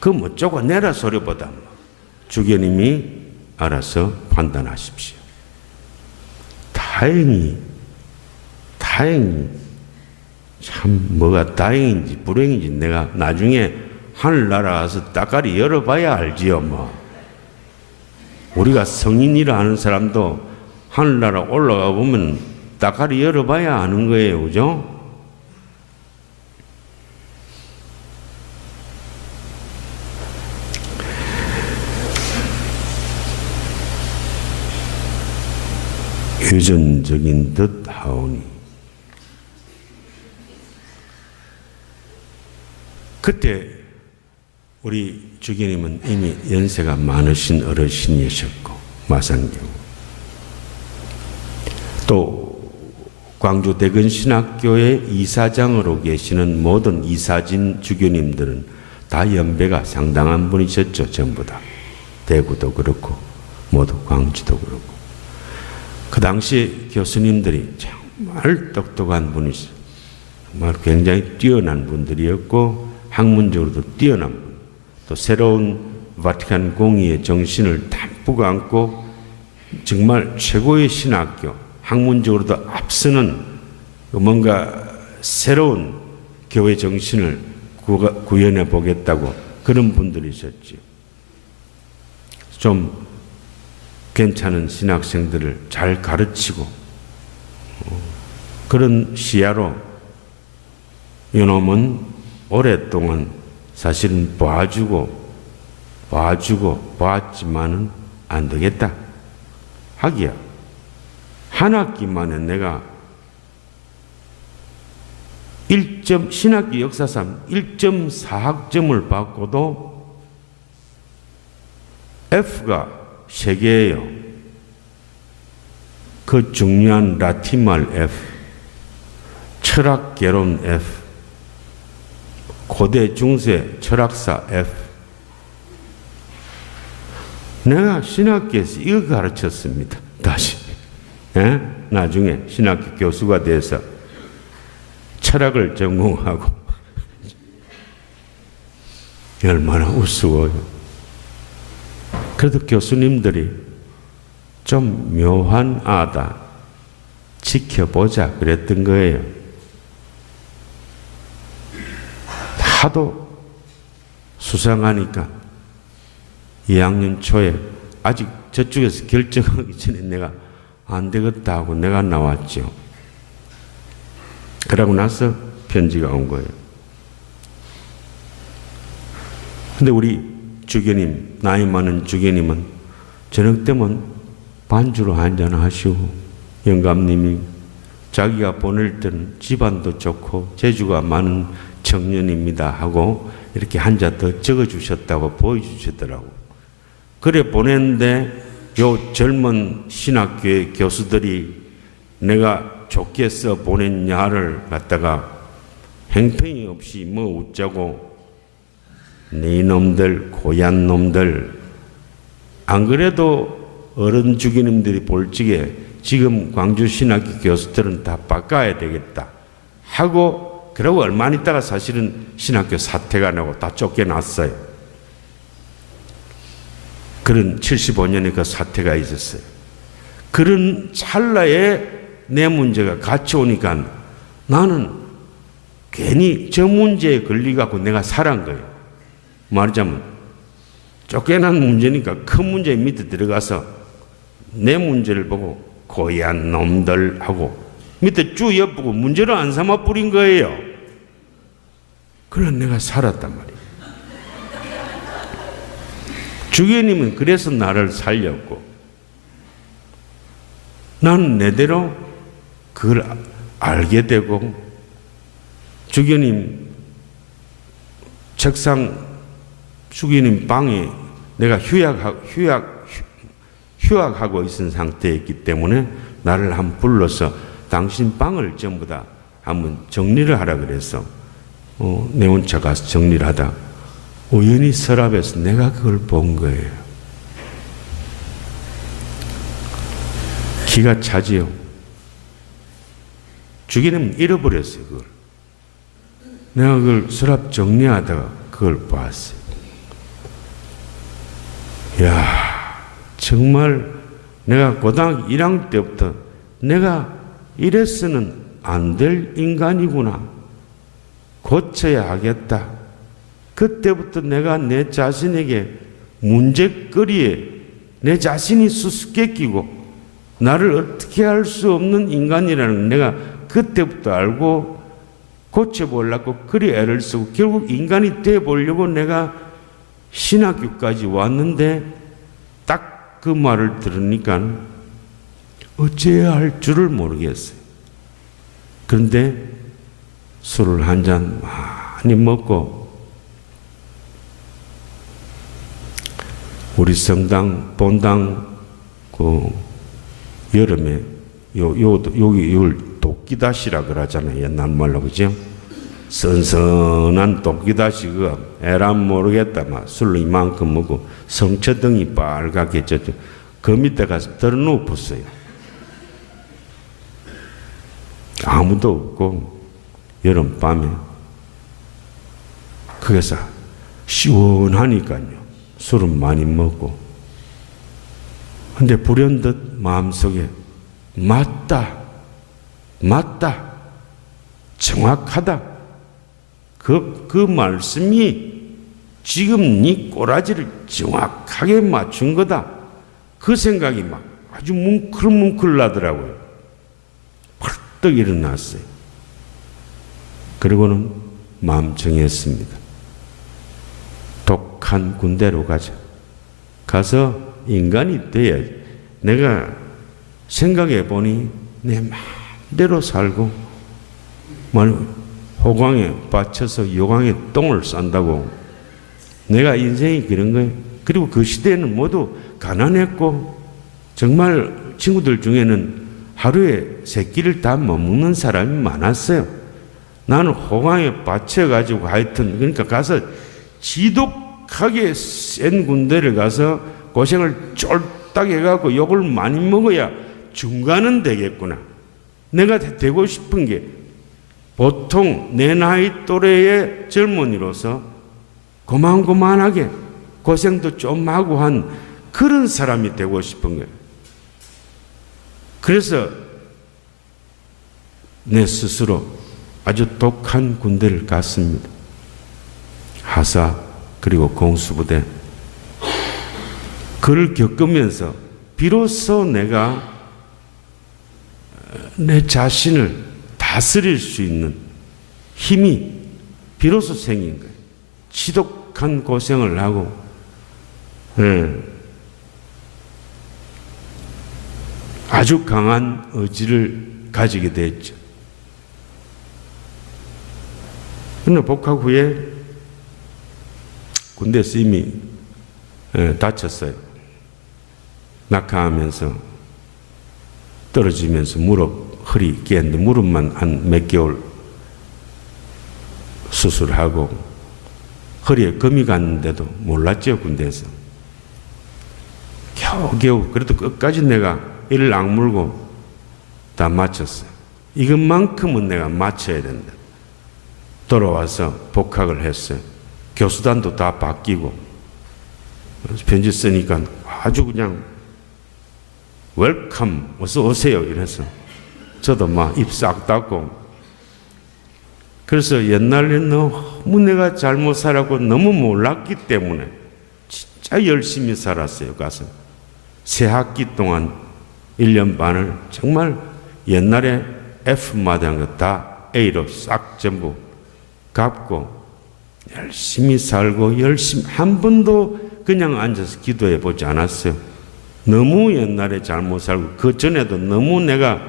그 뭐 쪼가내라 소리보다 주교님이 알아서 판단하십시오. 다행히 참 뭐가 다행인지 불행인지 내가 나중에 하늘나라 가서 따까리 열어봐야 알지요. 뭐 우리가 성인이라 하는 사람도 하늘나라 올라가 보면 따까리 열어봐야 아는 거예요. 그죠? 유전적인 듯 하오니 그때 우리 주교님은 이미 연세가 많으신 어르신이셨고 마산경 또 광주 대근신학교의 이사장으로 계시는 모든 이사진 주교님들은 다 연배가 상당한 분이셨죠. 전부 다 대구도 그렇고 모두 광주도 그렇고 그 당시 교수님들이 정말 똑똑한 분이죠. 정말 굉장히 뛰어난 분들이었고 학문적으로도 뛰어난 분. 또 새로운 바티칸 공의의 정신을 담뿍 안고 정말 최고의 신학교, 학문적으로도 앞서는 뭔가 새로운 교회 정신을 구현해 보겠다고 그런 분들이셨죠. 좀 괜찮은 신학생들을 잘 가르치고 그런 시야로 이놈은 오랫동안 사실은 봐왔지만은 안 되겠다 하기야 한 학기만에 내가 신학기 역사상 1.4학점을 받고도 F가 3개예요. 그 중요한 라틴말 F, 철학 개론 F, 고대 중세 철학사 F. 내가 신학교에서 이거 가르쳤습니다. 다시. 예? 나중에 신학교 교수가 돼서 철학을 전공하고 얼마나 우스워요. 그래도 교수님들이 좀 묘한 아다 지켜보자 그랬던 거예요. 하도 수상하니까 2학년 초에 아직 저쪽에서 결정하기 전에 내가 안 되겠다 하고 내가 나왔죠. 그러고 나서 편지가 온 거예요. 근데 우리 주교님, 나이 많은 주교님은 저녁 때면 반주로 한잔 하시고 영감님이 자기가 보낼 때는 집안도 좋고 재주가 많은 청년입니다 하고 이렇게 한 잔 더 적어주셨다고 보여주시더라고. 그래 보냈는데 요 젊은 신학교의 교수들이 내가 좋게 써 보냈냐를 갖다가 행편이 없이 뭐 웃자고 네 놈들 고얀 놈들 안 그래도 어른 주교님들이 볼 적에 지금 광주신학교 교수들은 다 바꿔야 되겠다 하고 그러고 얼마 안 있다가 사실은 신학교 사퇴가 나고 다 쫓겨났어요. 그런 75년에 그 사태가 있었어요. 그런 찰나에 내 문제가 같이 오니까 나는 괜히 저 문제에 걸려갖고 내가 살한 거예요. 말하자면 쫓겨난 문제니까 큰 문제 밑에 들어가서 내 문제를 보고 고얀 놈들 하고 밑에 쭉 엿보고 문제를 안 삼아 뿌린 거예요. 그래 내가 살았단 말이에요. 주교님은 그래서 나를 살렸고 나는 내대로 그걸 알게 되고 주교님 책상 주교님 방에 내가 휴학 휴학하고 있은 상태였기 때문에 나를 한번 불러서 당신 방을 전부 다 한번 정리를 하라 그래서 내 혼자 가서 정리를 하다 우연히 서랍에서 내가 그걸 본 거예요. 기가 차지요. 주기는 잃어버렸어요. 그걸. 내가 그걸 서랍 정리하다가 그걸 봤어요. 야, 정말 내가 고등학교 1학년 때부터 내가 이래서는 안 될 인간이구나. 고쳐야 하겠다. 그때부터 내가 내 자신에게 문제거리에 내 자신이 수수께끼고 나를 어떻게 할 수 없는 인간이라는 걸 내가 그때부터 알고 고쳐보려고 그리 애를 쓰고 결국 인간이 돼보려고 내가 신학교까지 왔는데 딱 그 말을 들으니까 어찌해야 할 줄을 모르겠어요. 그런데 술을 한 잔 많이 먹고 우리 성당 본당 그 여름에 여기 이걸 도끼다시라 그러잖아요. 옛날 말로 그죠? 선선한 도끼다시가 에란 모르겠다 막 술을 이만큼 먹고 성처등이 빨갛게 졌죠. 그 밑에 가서 들어눕었어요. 아무도 없고 여름밤에 거기서 시원하니까요. 술은 많이 먹고 근데 불현듯 마음속에 맞다 정확하다 그 말씀이 지금 네 꼬라지를 정확하게 맞춘 거다 그 생각이 막 아주 뭉클뭉클 나더라고요. 벌떡 일어났어요. 그리고는 마음 정했습니다. 독한 군대로 가자. 가서 인간이 돼야지. 내가 생각해 보니 내 마음대로 살고 호강에 받쳐서 요강에 똥을 싼다고 내가 인생이 그런 거예요. 그리고 그 시대에는 모두 가난했고 정말 친구들 중에는 하루에 세 끼를 다 못 먹는 사람이 많았어요. 나는 호강에 받쳐가지고 하여튼 그러니까 가서 지독하게 센 군대를 가서 고생을 쫄딱 해갖고 욕을 많이 먹어야 중간은 되겠구나. 내가 되고 싶은 게 보통 내 나이 또래의 젊은이로서 고만고만하게 고생도 좀 하고 한 그런 사람이 되고 싶은 거예요. 그래서 내 스스로 아주 독한 군대를 갔습니다. 하사 그리고 공수부대. 그를 겪으면서 비로소 내가 내 자신을 다스릴 수 있는 힘이 비로소 생긴 거예요. 지독한 고생을 하고 아주 강한 의지를 가지게 됐죠. 그런데 복학 후에 군대에서 이미 다쳤어요. 낙하하면서 떨어지면서 허리 깨는데 무릎만 한 몇 개월 수술하고 허리에 금이 갔는데도 몰랐죠. 군대에서 겨우겨우 그래도 끝까지 내가 이를 악물고 다 마쳤어요. 이것만큼은 내가 마쳐야 된다. 돌아와서 복학을 했어요. 교수단도 다 바뀌고 편지 쓰니까 아주 그냥 웰컴 어서 오세요 이래서 저도 막 입 싹 닫고 그래서 옛날에 너무 내가 잘못 살았고 너무 몰랐기 때문에 진짜 열심히 살았어요. 가서 새 학기 동안 1년 반을 정말 옛날에 F마다 한 거 다 A로 싹 전부 갚고 열심히 살고 열심히 한 번도 그냥 앉아서 기도해 보지 않았어요. 너무 옛날에 잘못 살고 그 전에도 너무 내가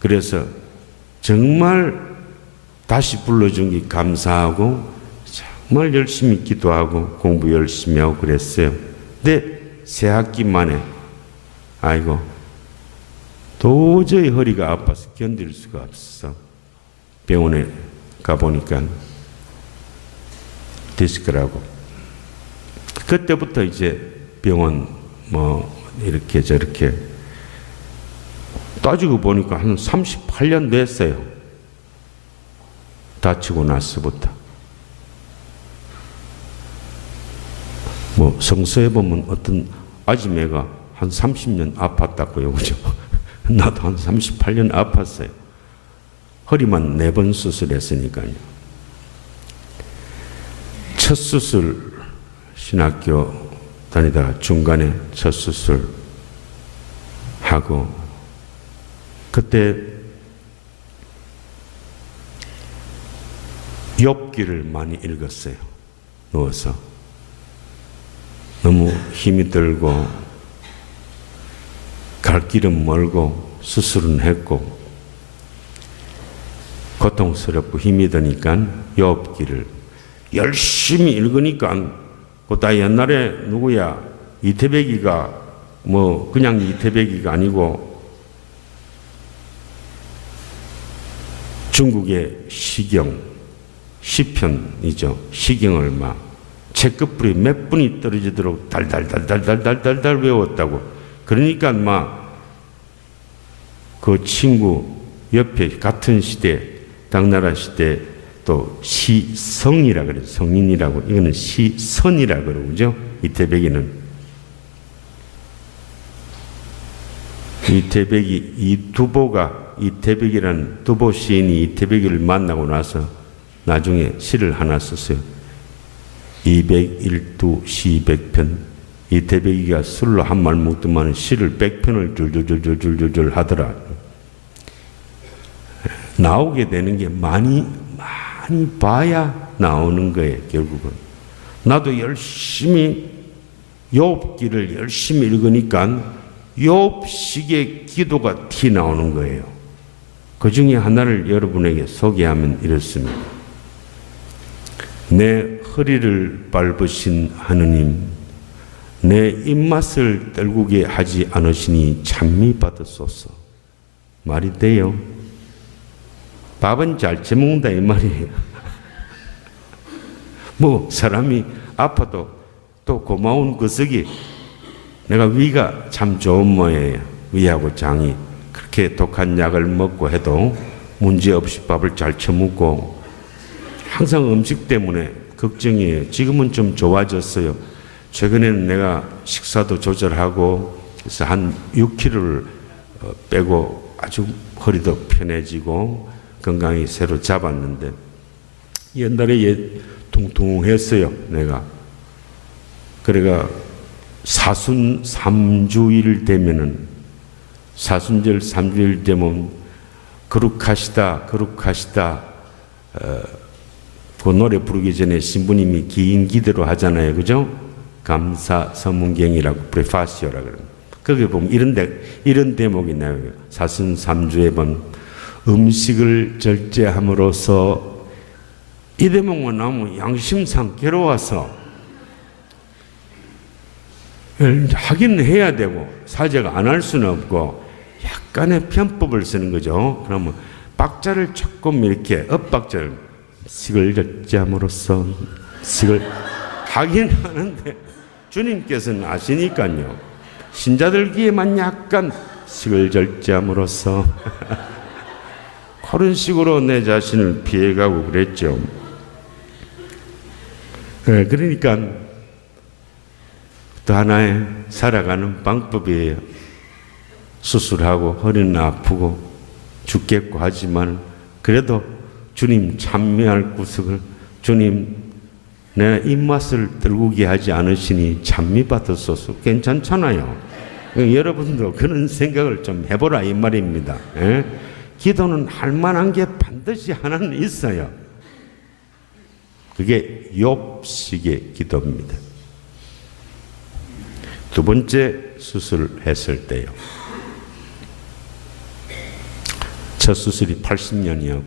그래서 정말 다시 불러준 게 감사하고 정말 열심히 기도하고 공부 열심히 하고 그랬어요. 근데 새 학기 만에 아이고, 도저히 허리가 아파서 견딜 수가 없어. 병원에 가보니까 디스크라고. 그때부터 이제 병원 뭐 이렇게 저렇게 따지고 보니까 한 38년 됐어요. 다치고 나서부터. 뭐 성서에 보면 어떤 아지매가 한 30년 아팠다고요. 그죠? 나도 한 38년 아팠어요. 허리만 4번 수술했으니까요. 첫 수술, 신학교 다니다가 중간에 첫 수술 하고, 그때 욥기를 많이 읽었어요. 누워서. 너무 힘이 들고 갈 길은 멀고 수술은 했고 고통스럽고 힘이 드니까 욥기를 열심히 읽으니까 다 옛날에 누구야 이태백이가 뭐 그냥 이태백이가 아니고 중국의 시경 시편이죠. 시경을 막 책끝불이 몇 분이 떨어지도록 달달달달달달달 외웠다고. 그러니까 막 그 친구 옆에 같은 시대 당나라 시대 또 시성이라 그래요. 성인이라고. 이거는 시선이라 그러죠. 이태백이는. 이태백이 이 두보가 이태백이라는 두보 시인이 이태백이를 만나고 나서 나중에 시를 하나 썼어요. 201두 시 100편. 이태백이가 술로 한 말 먹더만 시를 100편을 줄줄줄줄줄줄 하더라. 나오게 되는 게 많이 봐야 나오는 거예요. 결국은. 나도 열심히 욥기를 열심히 읽으니까 욥식의 기도가 티 나오는 거예요. 그 중에 하나를 여러분에게 소개하면 이렇습니다. 내 허리를 밟으신 하느님, 내 입맛을 떨구게 하지 않으시니 찬미 받으소서. 말이 돼요? 밥은 잘 처먹는다 이 말이에요. 뭐 사람이 아파도 또 고마운 구석이 내가 위가 참 좋은 모양이에요. 위하고 장이 그렇게 독한 약을 먹고 해도 문제없이 밥을 잘 처먹고 항상 음식 때문에 걱정이에요. 지금은 좀 좋아졌어요. 최근에는 내가 식사도 조절하고 그래서 한 6kg를 빼고 아주 허리도 편해지고 건강이 새로 잡았는데 옛날에 퉁퉁했어요. 내가. 그래가 사순 3주일 되면은 사순절 3주일 되면 거룩하시다 거룩하시다 그 노래 부르기 전에 신부님이 긴 기도로 하잖아요. 그죠? 감사 서문경이라고 프레파시오라 그러는. 거기 보면 이런 대목이 나와요. 사순 3주에 본 음식을 절제함으로써 이 대목만 나오면 양심상 괴로워서 하긴 해야 되고 사죄가 안 할 수는 없고 약간의 편법을 쓰는 거죠. 그러면 박자를 조금 이렇게 엇박자를 식을 절제함으로써 식을 하긴 하는데 주님께서는 아시니까요. 신자들 귀에만 약간 식을 절제함으로써 그런 식으로 내 자신을 피해가고 그랬죠. 그러니까 또 하나의 살아가는 방법이에요. 수술하고 허리는 아프고 죽겠고 하지만 그래도 주님 찬미할 구석을 주님 내 입맛을 떨구게 하지 않으시니 찬미 받으소서. 괜찮잖아요. 여러분도 그런 생각을 좀 해보라 이 말입니다. 기도는 할 만한 게 반드시 하나는 있어요. 그게 욥식의 기도입니다. 두 번째 수술했을 때요. 첫 수술이 80년이었고